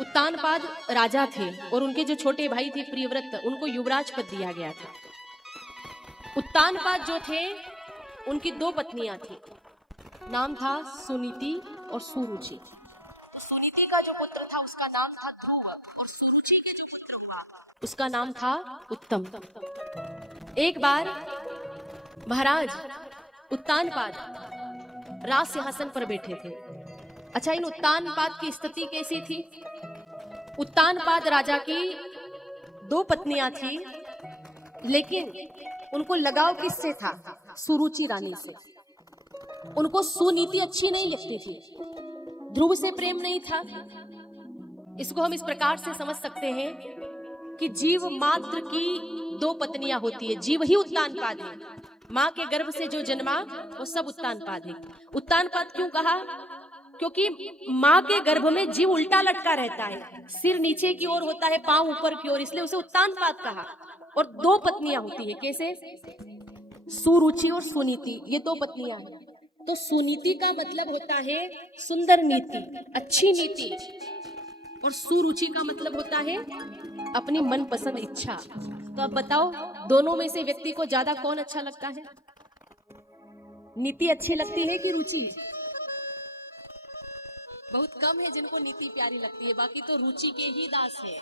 उत्तानपाद राजा थे और उनके जो छोटे भाई थे प्रियव्रत, उनको युवराज पद दिया गया था। उत्तानपाद जो थे उनकी दो पत्नियां थी, नाम था सुनीति और सुरुचि। सुनीति का जो पुत्र था उसका नाम था ध्रुव और सुरुचि के जो पुत्र हुआ उसका नाम था उत्तम। एक बार महाराज उत्तानपाद राज सिंहासन पर बैठे थे। अच्छा, इन उत्तानपाद की स्थिति कैसी थी? उत्तानपाद राजा की दो पत्नियां थी, लेकिन उनको लगाव किससे था? सुरुचि रानी से। उनको सुनीति अच्छी नहीं लगती थी, ध्रुव से प्रेम नहीं था। इसको हम इस प्रकार से समझ सकते हैं कि जीव मात्र की दो पत्नियां होती है। जीव ही उत्तानपाद है, माँ के गर्भ से जो जन्मा वो सब उत्तानपाद है। उत्तानपाद क्यों कहा? क्योंकि माँ के गर्भ में जीव उल्टा लटका रहता है, सिर नीचे की ओर होता है, पांव ऊपर की ओर, इसलिए उसे उत्तानपाद कहा। और दो पत्नियां होती है, कैसे? सुरुचि और सुनीति, ये दो पत्नियां हैं। तो सुनीति का मतलब होता है सुंदर नीति, अच्छी नीति, और सुरुचि का मतलब होता है अपनी मनपसंद इच्छा। तो अब बताओ, दोनों में से व्यक्ति को ज्यादा कौन अच्छा लगता है? नीति अच्छी लगती है कि रुचि? बहुत कम है जिनको नीति प्यारी लगती है, बाकी तो रुचि के ही दास है।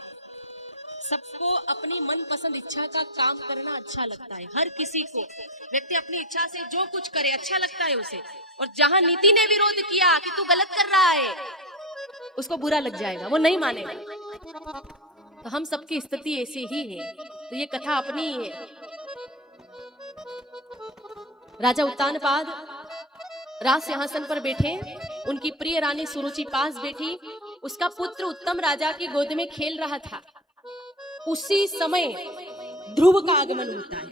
सबको अपनी मनपसंद इच्छा का काम करना अच्छा लगता है। हर किसी को व्यक्ति अपनी इच्छा से जो कुछ करे अच्छा लगता है उसे। और जहां नीति ने विरोध किया कि तू गलत कर रहा है, उसको बुरा लग जाएगा, वो नहीं मानेगा। तो हम सबकी स्थिति ऐसी ही है। तो ये कथा अपनी ही है। राजा उत्तानपाद राज सिंहासन पर बैठे, उनकी प्रिय रानी सुरुचि पास बैठी। उसका पुत्र उत्तम राजा की गोद में खेल रहा था। उसी समय ध्रुव का आगमन होता है।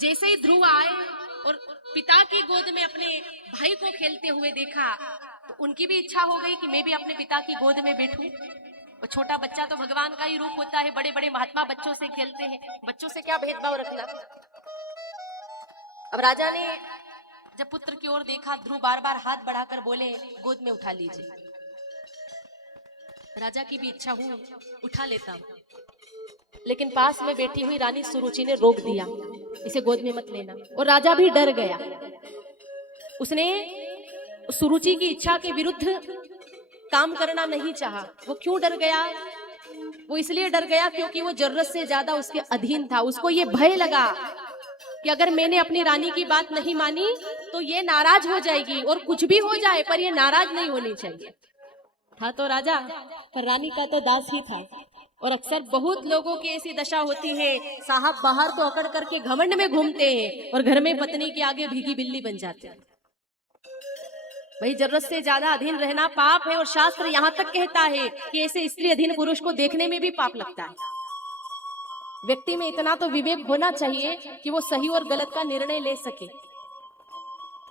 जैसे ही ध्रुव आए और पिता की गोद में अपने भाई को खेलते हुए देखा, तो उनकी भी इच्छा हो गई कि मैं भी अपने पिता की गोद में बैठूं। और छोटा बच्चा तो भगवान का ही रूप होता है, बड़े बड़े महात्मा बच्चों से खेलते हैं, बच्चों से क्या भेदभाव रखना। अब राजा ने जब पुत्र की ओर देखा, ध्रुव बार बार हाथ बढ़ाकर बोले, गोद में उठा लीजिए। राजा की भी इच्छा हुई, उठा लेता हूं, लेकिन पास में बैठी हुई रानी सुरुचि ने रोक दिया, इसे गोद में मत लेना। और राजा भी डर गया। उसने सुरुचि की इच्छा के विरुद्ध काम करना नहीं चाहा। वो क्यों डर गया? वो इसलिए डर गया क्योंकि वो जरूरत से ज्यादा उसके अधीन था। उसको ये भय लगा कि अगर मैंने अपनी रानी की बात नहीं मानी तो ये नाराज हो जाएगी, और कुछ भी हो जाए पर ये नाराज नहीं होनी चाहिए। था तो राजा, पर रानी का तो दास ही था। और अक्सर बहुत लोगों की ऐसी दशा होती है, साहब बाहर तो अकड़ करके घमंड में घूमते हैं और घर में पत्नी के आगे भीगी बिल्ली बन जाते हैं। भाई, जरूरत से ज्यादा अधीन रहना पाप है, और शास्त्र यहाँ तक कहता है कि ऐसे स्त्री अधीन पुरुष को देखने में भी पाप लगता है। व्यक्ति में इतना तो विवेक होना चाहिए कि वो सही और गलत का निर्णय ले सके।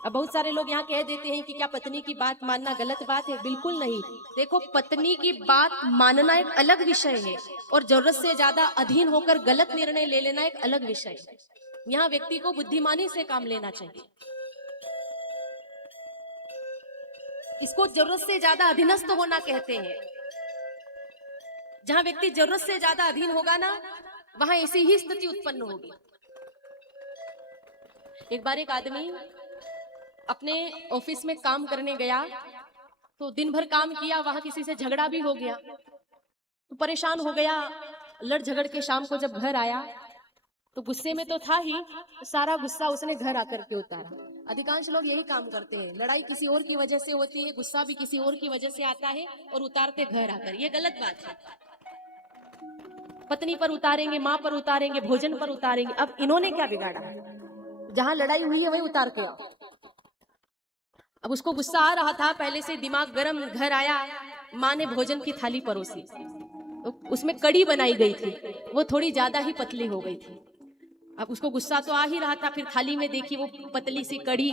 अब बहुत सारे लोग यहाँ कह देते हैं कि क्या पत्नी की बात मानना गलत बात है? बिल्कुल नहीं। देखो, पत्नी की बात मानना एक अलग विषय है, और जरूरत से ज्यादा अधीन होकर गलत निर्णय ले लेना एक अलग विषय है। यहाँ व्यक्ति को बुद्धिमानी से काम लेना चाहिए। इसको जरूरत से ज्यादा अधीनस्थ होना कहते हैं। जहां व्यक्ति जरूरत से ज्यादा अधीन होगा ना, वहां ऐसी ही स्थिति उत्पन्न होगी। एक बार एक आदमी अपने ऑफिस में काम करने गया, तो दिन भर काम किया, वहां किसी से झगड़ा भी हो गया, तो परेशान हो गया। लड़ झगड़ के शाम को जब घर आया तो गुस्से में तो था ही, सारा गुस्सा उसने घर आकर के उतारा। अधिकांश लोग यही काम करते हैं, लड़ाई किसी और की वजह से होती है, गुस्सा भी किसी और की वजह से आता है, और उतारते घर आकर। ये गलत बात है। पत्नी पर उतारेंगे, माँ पर उतारेंगे, भोजन पर उतारेंगे। अब इन्होंने क्या बिगाड़ा? जहां लड़ाई हुई है वही उतार के आओ। अब उसको गुस्सा आ रहा था, पहले से दिमाग गरम। घर आया, माँ ने भोजन की थाली परोसी, तो उसमें कड़ी बनाई गई थी, वो थोड़ी ज्यादा ही पतली हो गई थी। अब उसको गुस्सा तो आ ही रहा था, फिर थाली में देखी वो पतली सी कड़ी,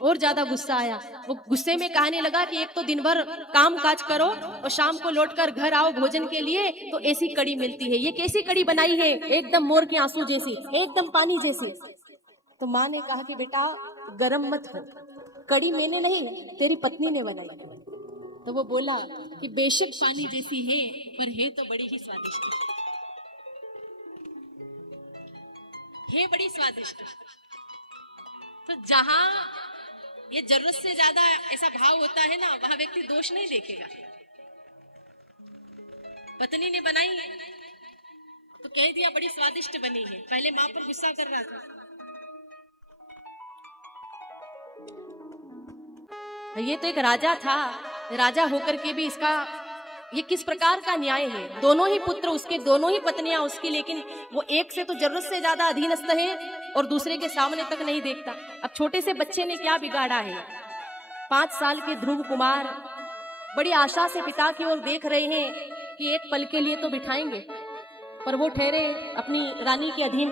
और ज्यादा गुस्सा आया। वो गुस्से में कहने लगा कि एक तो दिन भर काम काज करो और शाम को लौटकर घर आओ भोजन के लिए, तो ऐसी कड़ी मिलती है। ये कैसी कड़ी बनाई है? एकदम मोर के आंसू जैसी, एकदम पानी जैसी। तो माँ ने कहा कि बेटा गरम मत हो, कड़ी मैंने नहीं, तेरी पत्नी ने बनाई। तो वो बोला कि बेशक पानी जैसी है, पर है तो बड़ी ही स्वादिष्ट है, बड़ी स्वादिष्ट। तो जहां ये जरूरत से ज्यादा ऐसा भाव होता है ना, वहां व्यक्ति दोष नहीं देखेगा। पत्नी ने बनाई तो कह दिया बड़ी स्वादिष्ट बनी है, पहले मां पर गुस्सा कर रहा था। ये तो एक राजा था, राजा होकर के भी इसका ये किस प्रकार का न्याय है। दोनों ही पुत्र उसके, दोनों ही पत्नियां उसकी, लेकिन वो एक से तो जरूरत से ज्यादा अधीनस्थ है और दूसरे के सामने तक नहीं देखता। अब छोटे से बच्चे ने क्या बिगाड़ा है? 5 साल के ध्रुव कुमार बड़ी आशा से पिता की ओर देख रहे हैं कि एक पल के लिए तो बिठाएंगे, पर वो ठहरे अपनी रानी के अधीन।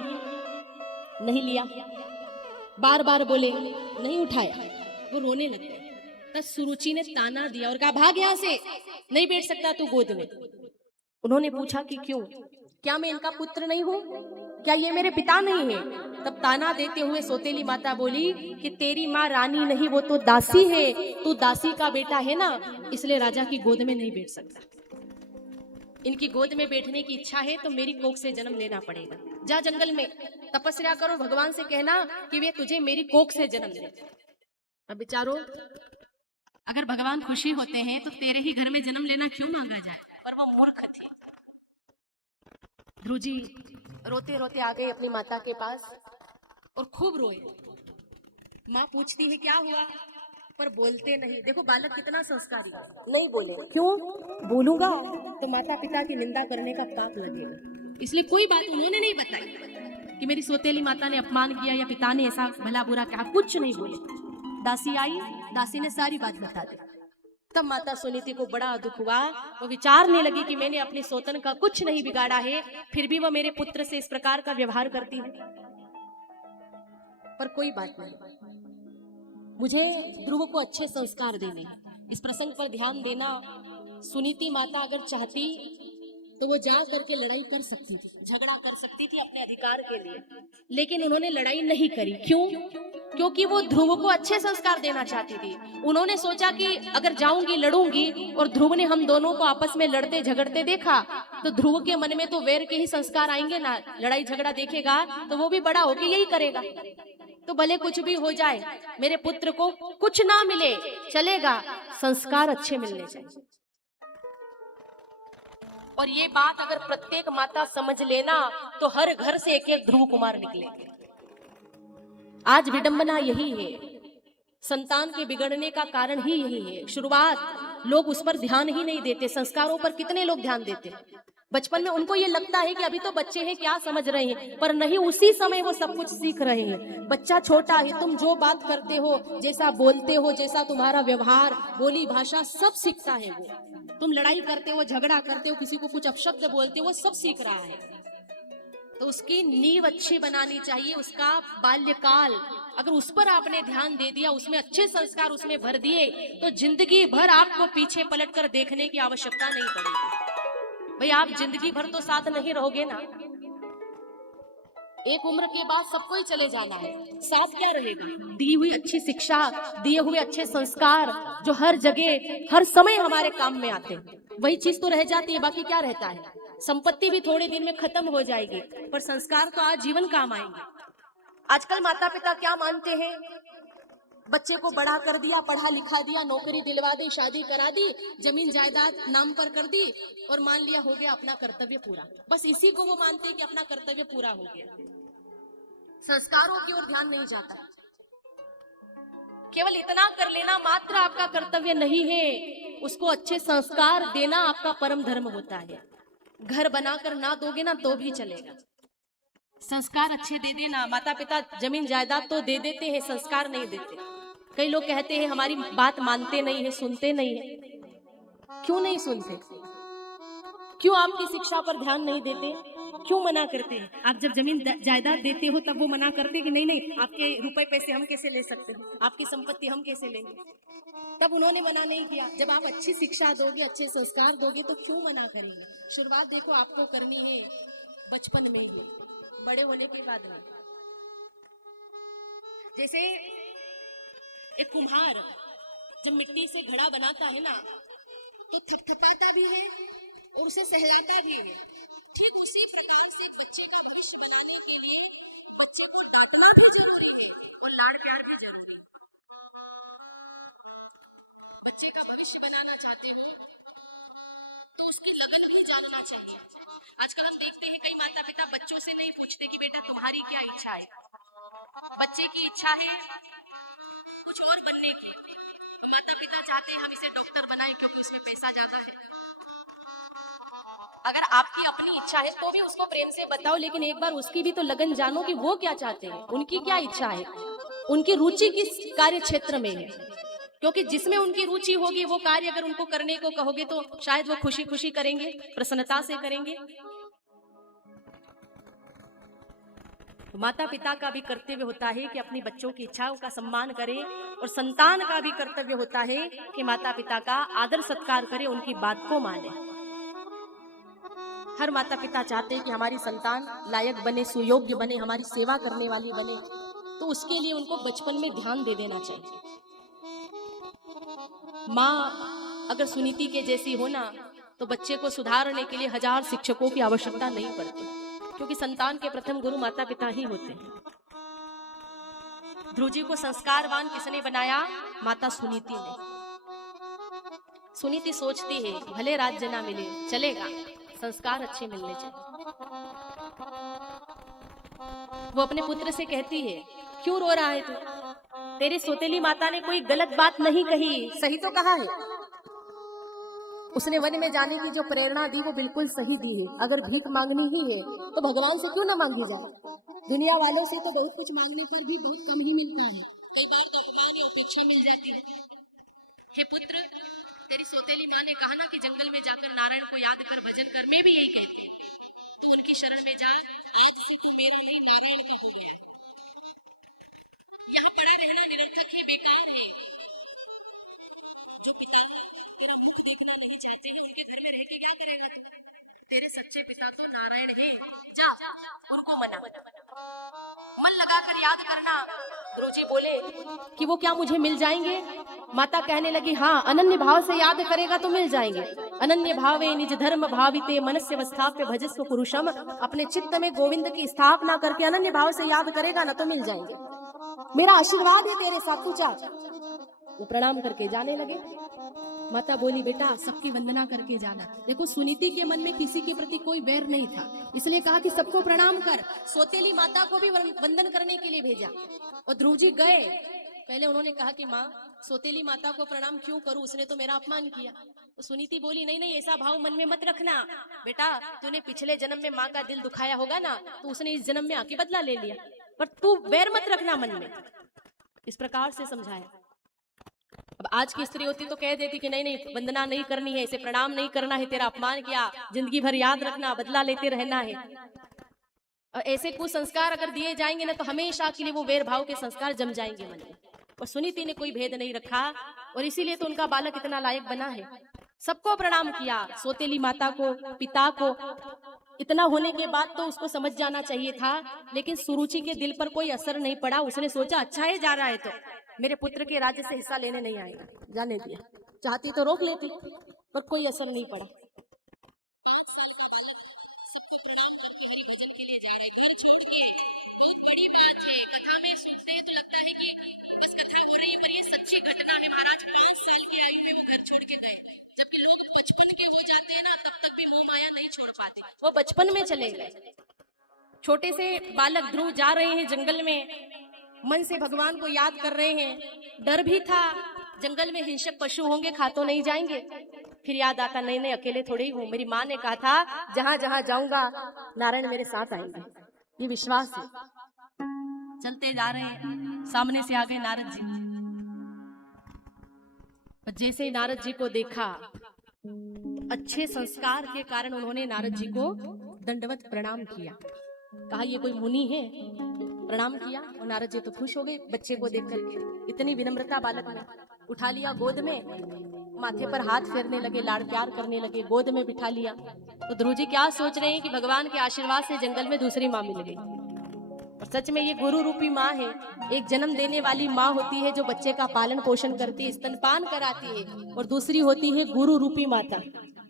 नहीं लिया, बार बार बोले, नहीं उठाया, वो रोने लग गए। तब सुरुचि ने ताना दिया और कहा भाग यहां से, नहीं बैठ सकता तू गोद में। उन्होंने पूछा कि क्यों, क्या मैं इनका पुत्र नहीं हूं? क्या ये मेरे पिता नहीं है? तब ताना देते हुए सौतेली माता बोली कि तेरी माँ रानी नहीं, वो तो दासी है, तू दासी का बेटा है ना, इसलिए राजा की गोद में नहीं बैठ सकता। इनकी गोद में बैठने की इच्छा है तो मेरी कोख से जन्म लेना पड़ेगा। जा जंगल में तपस्या करो, भगवान से कहना कि वे तुझे मेरी कोख से जन्म ले। अब बेचारो, अगर भगवान खुशी होते हैं तो तेरे ही घर में जन्म लेना क्यों मांगा जाए? पर वो मूर्ख थे। ध्रुव जी रोते रोते आ गए अपनी माता के पास और खूब रोए। माँ पूछती है क्या हुआ, पर बोलते नहीं। देखो बालक कितना संस्कारी, नहीं बोले। क्यों बोलूंगा तो माता पिता की निंदा करने का पाप लगेगा, इसलिए कोई बात उन्होंने नहीं बताई कि मेरी सौतेली माता ने अपमान किया या पिता ने ऐसा भला बुरा कहा, कुछ नहीं बोले। दासी आई, दासी ने सारी बात बता दी। तब माता सुनीति को बड़ा दुख हुआ, वो विचारने लगी कि मैंने अपनी सौतन का कुछ नहीं बिगाड़ा है, फिर भी वो मेरे पुत्र से इस प्रकार का व्यवहार करती है। पर कोई बात नहीं, मुझे ध्रुव को अच्छे संस्कार देने, इस प्रसंग पर ध्यान देना। सुनीति माता अगर चाहती तो वो जा करके लड़ाई कर सकती थी, झगड़ा कर सकती थी अपने अधिकार के लिए, लेकिन उन्होंने लड़ाई नहीं करी। क्यों? क्योंकि वो ध्रुव को अच्छे संस्कार देना चाहती थी। उन्होंने सोचा कि अगर जाऊंगी लड़ूंगी और ध्रुव ने हम दोनों को आपस में लड़ते झगड़ते देखा तो ध्रुव के मन में तो वैर के ही संस्कार आएंगे ना, लड़ाई झगड़ा देखेगा तो वो भी बड़ा होके यही करेगा। तो भले कुछ भी हो जाए, मेरे पुत्र को कुछ ना मिले चलेगा, संस्कार अच्छे मिलने चाहिए। और ये बात अगर प्रत्येक माता समझ लेना तो हर घर से एक एक ध्रुव कुमार निकलेंगे। आज विडंबना यही है, संतान के बिगड़ने का कारण ही यही है। शुरुआत लोग उस पर ध्यान ही नहीं देते, संस्कारों पर कितने लोग ध्यान देते। बचपन में उनको ये लगता है कि अभी तो बच्चे हैं, क्या समझ रहे हैं, पर नहीं, उसी समय वो सब कुछ सीख रहे हैं। बच्चा छोटा है, तुम जो बात करते हो, जैसा बोलते हो, जैसा तुम्हारा व्यवहार, बोली भाषा, सब सीखता है वो। तुम लड़ाई करते हो, झगड़ा करते हो, किसी को कुछ अपशब्द बोलते हो, वो सब सीख रहा है। तो उसकी नींव अच्छी बनानी चाहिए, उसका बाल्यकाल अगर उस पर आपने ध्यान दे दिया, उसमें अच्छे संस्कार उसमें भर दिए, तो जिंदगी भर आपको पीछे पलटकर देखने की आवश्यकता नहीं पड़ेगी। भाई आप जिंदगी भर तो साथ नहीं रहोगे ना, एक उम्र के बाद सबको ही चले जाना है, साथ क्या रहेगा? दी हुई अच्छी शिक्षा, दिए हुए अच्छे संस्कार जो हर जगह हर समय हमारे काम में आते हैं, वही चीज तो रह जाती है, बाकी क्या रहता है? संपत्ति भी थोड़े दिन में खत्म हो जाएगी, पर संस्कार तो आज जीवन काम आएंगे। आजकल माता पिता क्या मानते हैं? बच्चे को बड़ा कर दिया, पढ़ा लिखा दिया, नौकरी दिलवा दी, शादी करा दी, जमीन जायदाद नाम पर कर दी और मान लिया हो गया अपना कर्तव्य पूरा। बस इसी को वो मानते हैं कि अपना कर्तव्य पूरा हो गया। संस्कारों की ओर ध्यान नहीं जाता। केवल इतना कर लेना मात्र आपका कर्तव्य नहीं है, उसको अच्छे संस्कार देना आपका परम धर्म होता है। घर बनाकर ना दोगे ना तो भी चलेगा, संस्कार अच्छे दे देना। माता पिता जमीन जायदाद तो दे देते हैं, संस्कार नहीं देते। कई लोग कहते हैं हमारी बात मानते नहीं है, सुनते नहीं है। क्यों नहीं सुनते? क्यों आपकी शिक्षा पर ध्यान नहीं देते? क्यों मना करते हैं? आप जब जमीन जायदाद देते हो तब वो मना करते कि नहीं नहीं, आपके रुपए पैसे हम कैसे ले सकते हैं, आपकी संपत्ति हम कैसे लेंगे? तब उन्होंने मना नहीं किया। जब आप अच्छी शिक्षा दोगे, अच्छे संस्कार दोगे तो क्यों मना करेंगे? शुरुआत देखो आपको करनी है बचपन में ही, बड़े होने के बाद में। जैसे एक कुम्हार जब मिट्टी से घड़ा बनाता है ना, तो थपथपाता भी है और उसे सहलाता भी है। ठीक उसी प्रकार से बच्चे का भविष्य बनाने के लिए बच्चे को डांटना भी जरूरी है और लाड़ प्यार भी जरूरी है। बच्चे का भविष्य बनाना चाहते हो तो उसकी लगन भी जानना चाहिए। आजकल हम देखते हैं कई माता पिता बच्चों से नहीं पूछते कि बेटा तुम्हारी क्या इच्छा है। बच्चे की इच्छा है कुछ और बनने की, माता पिता चाहते हैं हम इसे डॉक्टर बनाएं क्योंकि उसमें पैसा ज्यादा है। अगर आपकी अपनी इच्छा है तो भी उसको प्रेम से बताओ, लेकिन एक बार उसकी भी तो लगन जानो कि वो क्या चाहते हैं, उनकी क्या इच्छा है, उनकी रुचि किस कार्य क्षेत्र में है। क्योंकि जिसमें उनकी रुचि होगी वो कार्य अगर उनको करने को कहोगे तो शायद वो खुशी खुशी करेंगे, प्रसन्नता से करेंगे। तो माता पिता का भी कर्तव्य होता है कि अपनी बच्चों की इच्छाओं का सम्मान करे और संतान का भी कर्तव्य होता है कि माता पिता का आदर सत्कार करे, उनकी बात को माने। हर माता पिता चाहते हैं कि हमारी संतान लायक बने, सुयोग्य बने, हमारी सेवा करने वाली बने, तो उसके लिए उनको बचपन में ध्यान दे देना चाहिए। माँ अगर सुनीति के जैसी हो ना तो बच्चे को सुधारने के लिए 1000 शिक्षकों की आवश्यकता नहीं पड़ती, क्योंकि संतान के प्रथम गुरु माता पिता ही होते हैं। ध्रुव जी को संस्कारवान किसने बनाया? माता सुनीति ने। सुनीति सोचती है भले राज्य ना मिले चलेगा, संस्कार अच्छे मिलने चाहिए। वो अपने पुत्र से कहती है क्यों रो रहा है तू? तेरी सौतेली माता ने कोई गलत बात नहीं कही, सही तो कहा है। उसने वन में जाने की जो प्रेरणा दी वो बिल्कुल सही दी है। अगर भीख मांगनी ही है तो भगवान से क्यों ना मांगी जाए। दुनिया वालों से तो बहुत कुछ मांगने पर भी बहुत कम ही मिलता है, कई बार तो अपमान या उपेक्षा मिल जाती है। हे पुत्र, तेरी सौतेली माँ ने कहा ना कि जंगल में जाकर नारायण को याद कर भजन कर, मैं भी यही कहती हूँ। तू उनकी शरण में जा, आज से तू मेरा नहीं नारायण का हो गया। यहाँ पड़ा रहना निरर्थक है, बेकार है। जो पिता तेरा मुख देखना नहीं चाहते हैं उनके घर में रह के क्या करेगा? तेरे सच्चे पिता तो नारायण है, जा उनको मना, मन लगाकर याद करना। ध्रुव जी बोले कि वो क्या मुझे मिल जाएंगे? माता कहने लगी हाँ, अनन्य भाव से याद करेगा तो मिल जाएंगे। अनन्य भावे निज धर्म भाविते मनस्य स्थाप्य भजस्व पुरुषम। अपने चित्त में गोविंद की स्थापना करके अनन्य भाव से याद करेगा ना तो मिल जाएंगे। मेरा आशीर्वाद है तेरे साथ, तू जा। वो प्रणाम करके जाने लगे। माता बोली बेटा सबकी वंदना करके जाना। देखो सुनीति के मन में किसी के प्रति कोई वैर नहीं था, इसलिए कहा कि सबको प्रणाम कर। सौतेली माता को भी वंदन करने के लिए भेजा और ध्रुव जी गए। पहले उन्होंने कहा कि माँ सौतेली माता को प्रणाम क्यों करूं, उसने तो मेरा अपमान किया। तो सुनीति बोली नहीं नहीं, ऐसा भाव मन में मत रखना बेटा, तूने पिछले जन्म में माँ का दिल दुखाया होगा ना, तो उसने इस जन्म में आके बदला ले लिया, पर तू वैर मत रखना मन में। इस प्रकार से समझाया। अब आज की स्त्री होती तो कह देती कि नहीं नहीं, वंदना नहीं करनी है, इसे प्रणाम नहीं करना है, तेरा अपमान किया, जिंदगी भर याद रखना, बदला लेते रहना है। और ऐसे कुसंस्कार अगर दिए जाएंगे ना तो हमेशा के लिए वो वैर भाव के संस्कार जम जाएंगे मन में। और सुनीति ने कोई भेद नहीं रखा और इसीलिए तो उनका बालक इतना लायक बना है। सबको प्रणाम किया, सौतेली माता को, पिता को। इतना होने के बाद तो उसको समझ जाना चाहिए था, लेकिन सुरुचि के दिल पर कोई असर नहीं पड़ा। उसने सोचा अच्छा है जा रहा है तो मेरे पुत्र के राज्य से हिस्सा लेने नहीं आएगा, जाने दिया। चाहती तो रोक लेती, पर कोई असर नहीं पड़ा। 5 साल का बालक सबको प्रणाम करके हरि भजन के लिए जा रहे, घर छोड़ के। बहुत बड़ी बात है, कथा में सुनते हैं तो लगता है कि बस कथा हो रही है, पर ये सच्ची घटना है। महाराज 5 साल की आयु में वो घर छोड़ के गए, जबकि लोग 55 के हो जाते हैं ना तब तक भी मोह माया नहीं छोड़ पाते, वो 55 में चले गए। छोटे से बालक ध्रुव जा रहे हैं जंगल में, मन से भगवान को याद कर रहे हैं। डर भी था, जंगल में हिंसक पशु होंगे, खा तो नहीं जाएंगे। फिर याद आता नहीं नहीं, अकेले थोड़ी हूँ, मेरी माँ ने कहा था जहां जहां जाऊंगा नारायण मेरे साथ आएंगे, ये विश्वास है। चलते जा रहे हैं, सामने से आ गए नारद जी। जैसे ही नारद जी को देखा, अच्छे संस्कार के कारण उन्होंने नारद जी को दंडवत प्रणाम किया। कहा ये कोई मुनि है, प्रणाम किया। और नारद जी तो खुश हो गए बच्चे को देख करके, इतनी विनम्रता बालक ने। उठा लिया गोद में, माथे पर हाथ फेरने लगे, लाड़ प्यार करने लगे, गोद में बिठा लिया। तो ध्रुव जी क्या सोच रहे हैं कि भगवान के आशीर्वाद से जंगल में दूसरी माँ मिल गई। और सच में ये गुरु रूपी माँ है। एक जन्म देने वाली माँ होती है जो बच्चे का पालन पोषण करती है, स्तनपान कराती है, और दूसरी होती है गुरु रूपी माता।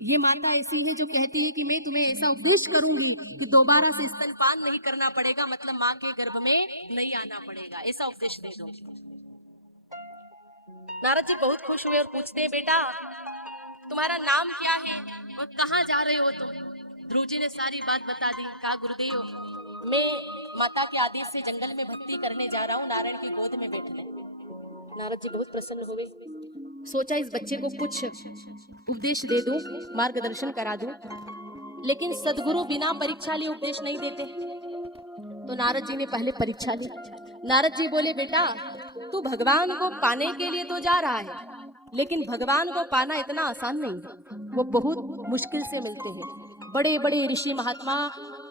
ये माता ऐसी है जो कहती है कि मैं तुम्हें ऐसा उपदेश करूंगी कि दोबारा से स्तनपान नहीं करना पड़ेगा, मतलब माँ के गर्भ में नहीं आना पड़ेगा, ऐसा उपदेश दे दो। नारद जी बहुत खुश हुए और पूछते हैं, बेटा तुम्हारा नाम क्या है और कहाँ जा रहे हो तुम? ध्रुव जी ने सारी बात बता दी। कहा, गुरुदेव मैं माता के आदेश से जंगल में भक्ति करने जा रहा हूँ, नारायण की गोद में बैठने। नारद जी बहुत प्रसन्न हुए। सोचा इस बच्चे को कुछ उपदेश दे दूं, मार्गदर्शन करा दूं, लेकिन सदगुरु बिना परीक्षा लिए उपदेश नहीं देते। तो नारद जी ने पहले परीक्षा ली। नारद जी बोले, बेटा तू भगवान को पाने के लिए तो जा रहा है, लेकिन भगवान को पाना इतना आसान नहीं है, वो बहुत मुश्किल से मिलते हैं। बड़े बड़े ऋषि महात्मा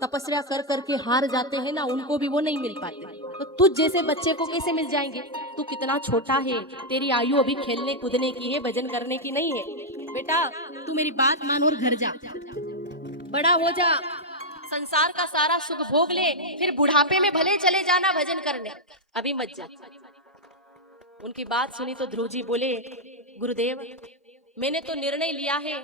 तपस्या कर करके हार जाते हैं ना, उनको भी वो नहीं मिल पाते। तो तुझ जैसे बच्चे को कैसे मिल जाएंगे? तू कितना छोटा है, तेरी आयु अभी खेलने कूदने की है, भजन करने की नहीं है। बेटा तू मेरी बात मान और घर जा, बड़ा हो जा, संसार का सारा सुख भोग ले, फिर बुढ़ापे में भले चले जाना भजन करने, अभी मत जा। उनकी बात सुनी तो ध्रुव जी बोले, गुरुदेव मैंने तो निर्णय लिया है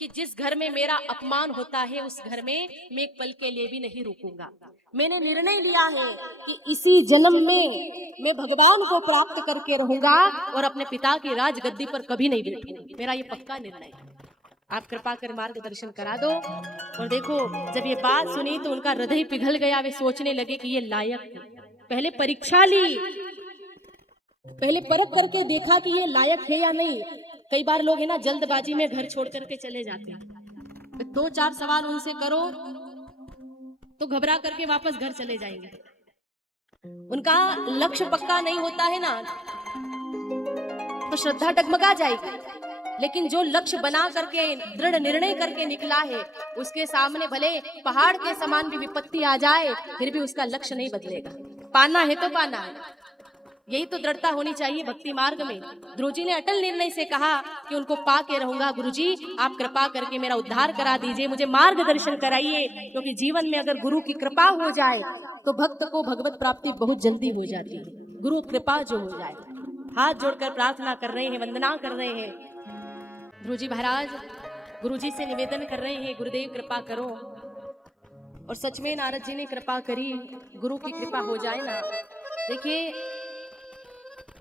कि जिस घर में मेरा अपमान होता है उस घर में मैं एक पल के लिए भी नहीं रुकूंगा। मैंने निर्णय लिया है कि इसी जन्म में मैं भगवान को प्राप्त करके रहूंगा और अपने पिता की राजगद्दी पर कभी नहीं बैठूंगा। मेरा ये पक्का निर्णय है। आप कृपा कर मार्गदर्शन करा दो। और देखो जब ये बात सुनी तो उनका हृदय पिघल गया। वे सोचने लगे कि ये लायक है। पहले परीक्षा ली, पहले परख करके देखा कि ये लायक है या नहीं। कई बार लोग है ना जल्दबाजी में घर छोड़ करके चले जाते हैं, 2-4 सवाल उनसे करो तो घबरा करके वापस घर चले जाएंगे। उनका लक्ष्य पक्का नहीं होता है ना, तो श्रद्धा डगमगा जाएगी। लेकिन जो लक्ष्य बना करके दृढ़ निर्णय करके निकला है, उसके सामने भले पहाड़ के समान भी विपत्ति आ जाए, फिर भी उसका लक्ष्य नहीं बदलेगा। पाना है तो पाना है। यही तो दृढ़ता होनी चाहिए भक्ति मार्ग में। ध्रुव जी ने अटल निर्णय से कहा कि उनको पा के रहूंगा। गुरुजी आप कृपा करके मेरा उद्धार करा दीजिए, मुझे मार्गदर्शन कराइए, क्योंकि जीवन में अगर गुरु की कृपा हो जाए तो भक्त को भगवत प्राप्ति बहुत जल्दी हो जाती है। गुरु कृपा जो हो जाए। हाथ जोड़कर प्रार्थना कर रहे हैं, वंदना कर रहे हैं। ध्रुव जी महाराज गुरु जी से निवेदन कर रहे हैं, गुरुदेव कृपा करो। और सच में नारद जी ने कृपा करी। गुरु की कृपा हो जाए ना, देखिए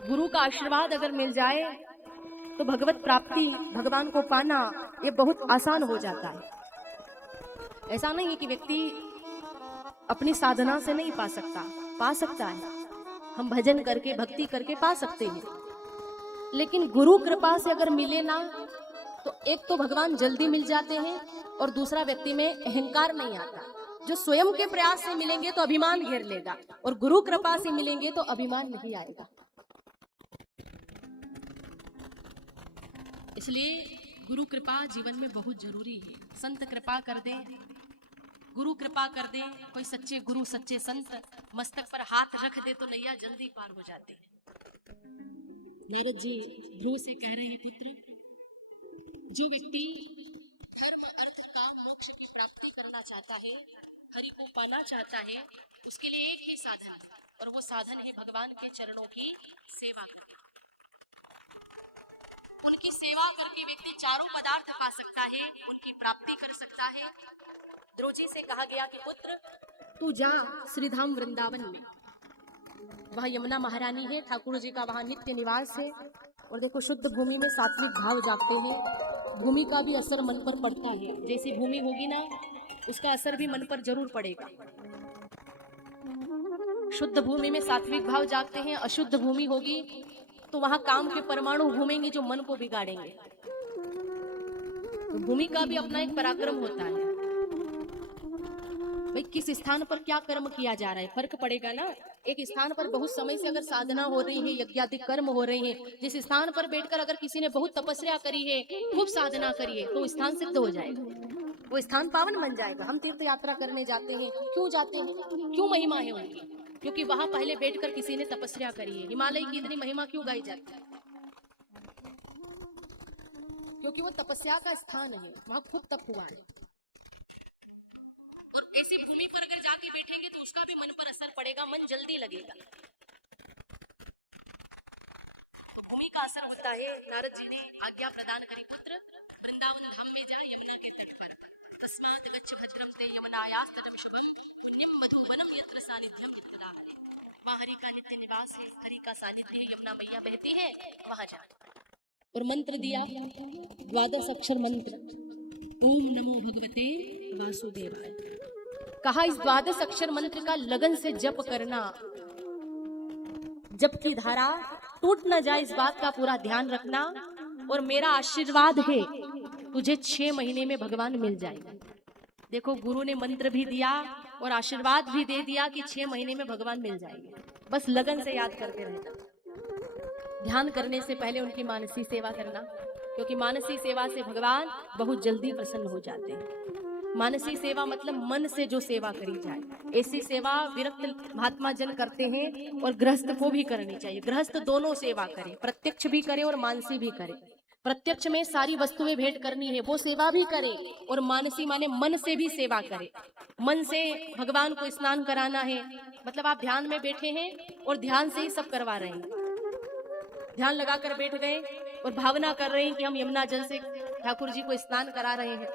गुरु का आशीर्वाद अगर मिल जाए तो भगवत प्राप्ति, भगवान को पाना ये बहुत आसान हो जाता है। ऐसा नहीं है कि व्यक्ति अपनी साधना से नहीं पा सकता, पा सकता है। हम भजन करके भक्ति करके पा सकते हैं, लेकिन गुरु कृपा से अगर मिले ना तो एक तो भगवान जल्दी मिल जाते हैं और दूसरा व्यक्ति में अहंकार नहीं आता। जो स्वयं के प्रयास से मिलेंगे तो अभिमान घेर लेगा, और गुरु कृपा से मिलेंगे तो अभिमान नहीं आएगा। इसलिए गुरु कृपा जीवन में बहुत जरूरी है। संत कृपा कर दे, गुरु कृपा कर दे, कोई सच्चे गुरु सच्चे संत मस्तक पर हाथ रख दे तो नैया जल्दी पार हो जाती है। नारद जी ध्रुव से कह रहे हैं, पुत्र जो व्यक्ति धर्म अर्थ काम मोक्ष की प्राप्ति करना चाहता है, हरि को पाना चाहता है, उसके लिए एक ही साधन, और वो साधन है भगवान के चरणों की सेवा। उनकी सेवा करके व्यक्ति चारों पदार्थ पा सकता है, उनकी प्राप्ति कर सकता है। ध्रुव जी से कहा गया कि पुत्र तू जा श्रीधाम वृंदावन में, वहाँ यमुना महारानी है, ठाकुर जी का वहाँ नित्य निवास है। और देखो शुद्ध भूमि में सात्विक भाव जागते हैं। भूमि का भी असर मन पर पड़ता है। जैसी भूमि होगी ना उसका असर भी मन पर जरूर पड़ेगा। शुद्ध भूमि में सात्विक भाव जागते हैं, अशुद्ध भूमि होगी तो वहां काम के परमाणु घूमेंगे जो मन को बिगाड़ेंगे। तो भूमि का भी अपना एक पराक्रम होता है। भाई किस स्थान पर क्या कर्म किया जा रहा है फर्क पड़ेगा ना। एक स्थान पर बहुत समय से अगर साधना हो रही है, यज्ञादिक कर्म हो रहे हैं, जिस स्थान पर बैठकर अगर किसी ने बहुत तपस्या करी है, खूब साधना करी है, तो स्थान सिद्ध हो जाएगा, वो स्थान पावन बन जाएगा। हम तीर्थ यात्रा करने जाते हैं, क्यों जाते हैं? क्यों महिमा है उनकी? क्योंकि वहां पहले बैठकर किसी ने तपस्या करी है। हिमालय की इतनी महिमा क्यों गाई जाती है? क्योंकि वो तपस्या का स्थान है, वहां खूब तप हुआ है। और ऐसी भूमि पर अगर जाके बैठेंगे तो उसका भी मन पर असर पड़ेगा, मन जल्दी लगेगा। तो भूमि का असर होता है। नारद जी ने आज्ञा प्रदान करी, पुत्र वृंदावन धाम में जा, यमुना के तट पर। तस्मात् गच्छ भद्रं ते यमुनायाः तटं शुभं, पुण्यं मधुवनं यत्र सानिध्यं नित्यदा हरे। वहाँ हरि का नित्य निवास है, हरि का सानिध्य है, यमुना मैया बहती है वहां जाना। और मंत्र दिया, द्वादश अक्षर मंत्र, ओम नमो भगवते वासुदेवाय। कहा इस द्वादश अक्षर मंत्र का लगन से जप करना, जप की धारा टूट न जाए इस बात का पूरा ध्यान रखना। और मेरा आशीर्वाद है, तुझे 6 महीने में भगवान मिल जाएगा। देखो, गुरु ने मंत्र भी दिया और आशीर्वाद भी दे दिया कि 6 महीने में भगवान मिल जाएंगे। बस लगन से याद करते रहना। ध्यान करने से पहले उनकी मानसी सेवा करना, क्योंकि मानसी सेवा से भगवान बहुत जल्दी प्रसन्न हो जाते हैं। मानसी सेवा मतलब मन से जो सेवा करी जाए, ऐसी सेवा विरक्त महात्मा जन करते हैं और गृहस्थ को भी करनी चाहिए। गृहस्थ दोनों सेवा करे, प्रत्यक्ष भी करे और मानसी भी करे। प्रत्यक्ष में सारी वस्तुएं भेंट करनी है, वो सेवा भी करे, और मानसी माने मन से भी सेवा करे। मन से भगवान को स्नान कराना है, मतलब आप ध्यान में बैठे हैं और ध्यान से ही सब करवा रहे हैं। ध्यान लगाकर बैठ गए और भावना कर रहे हैं कि हम यमुना जल से ठाकुर जी को स्नान करा रहे हैं,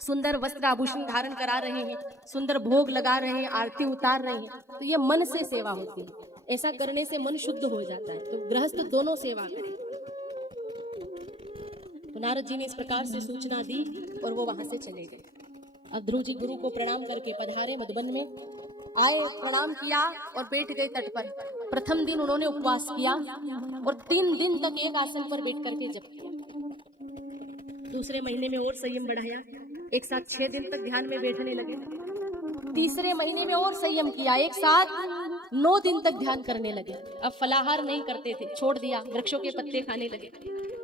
सुंदर वस्त्र आभूषण धारण करा रहे हैं, सुंदर भोग लगा रहे हैं, आरती उतार रहे हैं, तो ये मन से सेवा होती है। ऐसा करने से मन शुद्ध हो जाता है। तो गृहस्थ दोनों सेवा करें। तो नारद जी ने इस प्रकार से सूचना दी और वो वहां से चले गए। अब ध्रुव जी गुरु को प्रणाम करके पधारे, मधुबन में आए, प्रणाम किया और बैठ गए तट पर। प्रथम दिन उन्होंने उपवास किया और 3 दिन तक एक आसन पर बैठ करके जप किया। दूसरे महीने में और संयम बढ़ाया, एक साथ 6 दिन तक ध्यान में बैठने लगे। तीसरे महीने में और संयम किया, एक साथ 9 दिन तक ध्यान करने लगे। अब फलाहार नहीं करते थे, छोड़ दिया, वृक्षों के पत्ते खाने लगे।